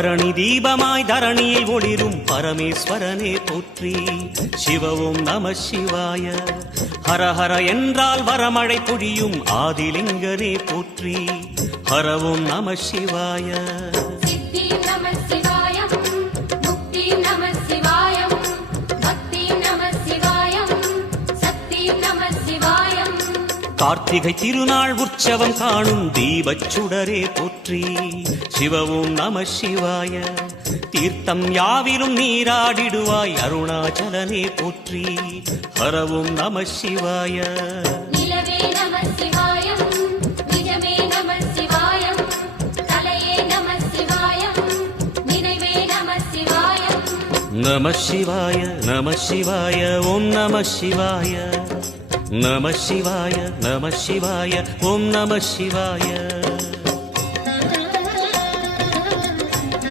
பரணி தீபமாய் தரணியில் ஒளிரும் பரமேஸ்வரனே போற்றி. சிவவும் நம சிவாய. ஹரஹர என்றால் வரமழை பொழியும் ஆதிலிங்கனே போற்றி. ஹரவும் நம சிவாய. கார்த்திகை திருநாள் உற்சவம் காணும் தீபச்சுடரே போற்றி. சிவவும் நம சிவாய. தீர்த்தம் யாவிலும் நீராடிடுவாய் அருணாச்சலனே போற்றி. ஹரவும் நம சிவாய. நம சிவாய நம சிவாய ஓம் நம சிவாய. நம சிவாய நம சிவாய ஓம் நம சிவாய.